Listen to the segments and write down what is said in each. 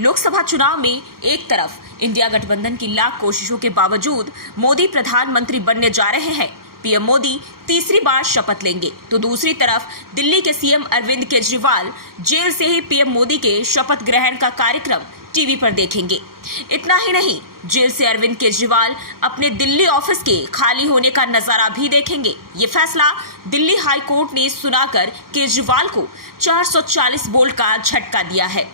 लोकसभा चुनाव में एक तरफ इंडिया गठबंधन की लाख कोशिशों के बावजूद मोदी प्रधानमंत्री बनने जा रहे हैं। पीएम मोदी तीसरी बार शपथ लेंगे, तो दूसरी तरफ दिल्ली के सीएम अरविंद केजरीवाल जेल से ही पीएम मोदी के शपथ ग्रहण का कार्यक्रम टीवी पर देखेंगे। इतना ही नहीं, जेल से अरविंद केजरीवाल अपने दिल्ली ऑफिस के खाली होने का नजारा भी देखेंगे। ये फैसला दिल्ली हाई कोर्ट ने सुनाकर केजरीवाल को 440 वोल्ट का झटका दिया है।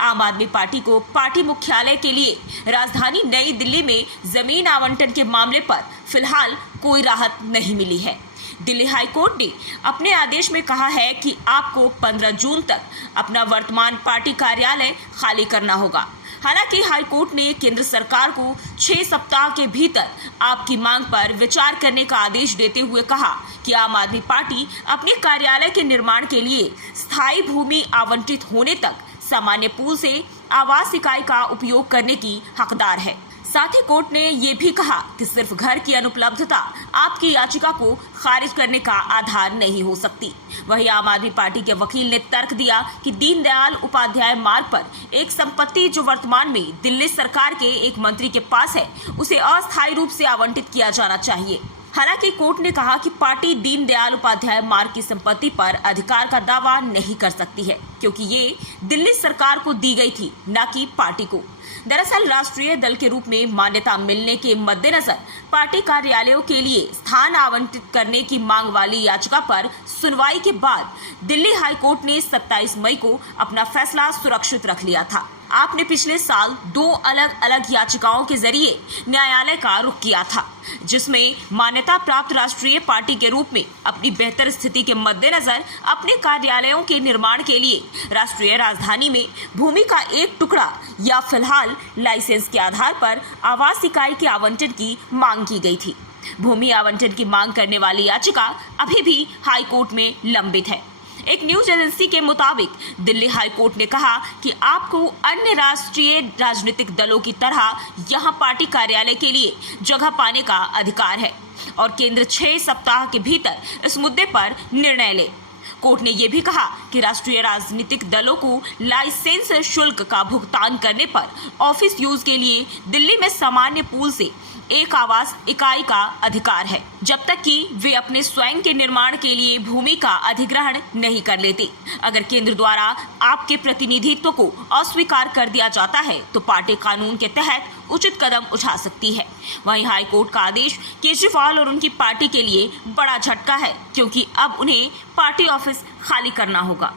आम आदमी पार्टी को पार्टी मुख्यालय के लिए राजधानी नई दिल्ली में जमीन आवंटन के मामले पर फिलहाल कोई राहत नहीं मिली है। दिल्ली हाई कोर्ट ने अपने आदेश में कहा है कि आपको 15 जून तक अपना वर्तमान पार्टी कार्यालय खाली करना होगा। हालांकि हाई कोर्ट ने केंद्र सरकार को 6 सप्ताह के भीतर आपकी मांग पर विचार करने का आदेश देते हुए कहा कि आम आदमी पार्टी अपने कार्यालय के निर्माण के लिए स्थायी भूमि आवंटित होने तक सामान्य पूल से आवास इकाई का उपयोग करने की हकदार है। साथ ही कोर्ट ने ये भी कहा कि सिर्फ घर की अनुपलब्धता आपकी याचिका को खारिज करने का आधार नहीं हो सकती। वहीं आम आदमी पार्टी के वकील ने तर्क दिया कि दीनदयाल उपाध्याय मार्ग पर एक संपत्ति जो वर्तमान में दिल्ली सरकार के एक मंत्री के पास है, उसे अस्थायी रूप से आवंटित किया जाना चाहिए। हालांकि कोर्ट ने कहा कि पार्टी दीनदयाल उपाध्याय मार्ग की संपत्ति पर अधिकार का दावा नहीं कर सकती है, क्योंकि ये दिल्ली सरकार को दी गई थी, न कि पार्टी को। दरअसल राष्ट्रीय दल के रूप में मान्यता मिलने के मद्देनजर पार्टी कार्यालयों के लिए स्थान आवंटित करने की मांग वाली याचिका पर सुनवाई के बाद दिल्ली हाई कोर्ट ने 27 मई को अपना फैसला सुरक्षित रख लिया था। आपने पिछले साल 2 अलग अलग याचिकाओं के जरिए न्यायालय का रुख किया था, जिसमें मान्यता प्राप्त राष्ट्रीय पार्टी के रूप में अपनी बेहतर स्थिति के मद्देनजर अपने कार्यालयों के निर्माण के लिए राष्ट्रीय राजधानी में भूमि का एक टुकड़ा या फिलहाल लाइसेंस के आधार पर आवास इकाई के आवंटन की मांग की गई थी। भूमि आवंटन की मांग करने वाली याचिका अभी भी हाई कोर्ट में लंबित है। एक न्यूज एजेंसी के मुताबिक दिल्ली हाई कोर्ट ने कहा कि आपको अन्य राष्ट्रीय राजनीतिक दलों की तरह यहां पार्टी कार्यालय के लिए जगह पाने का अधिकार है और केंद्र 6 सप्ताह के भीतर इस मुद्दे पर निर्णय ले। कोर्ट ने यह भी कहा कि राष्ट्रीय राजनीतिक दलों को लाइसेंस शुल्क का भुगतान करने पर ऑफिस यूज के लिए दिल्ली में सामान्य पूल से एक आवास इकाई का अधिकार है, जब तक कि वे अपने स्वयं के निर्माण के लिए भूमि का अधिग्रहण नहीं कर लेते। अगर केंद्र द्वारा आपके प्रतिनिधित्व को अस्वीकार कर दिया जाता है तो पार्टी कानून के तहत उचित कदम उठा सकती है। वहीं हाई कोर्ट का आदेश केजरीवाल और उनकी पार्टी के लिए बड़ा झटका है, क्योंकि अब उन्हें पार्टी ऑफिस खाली करना होगा।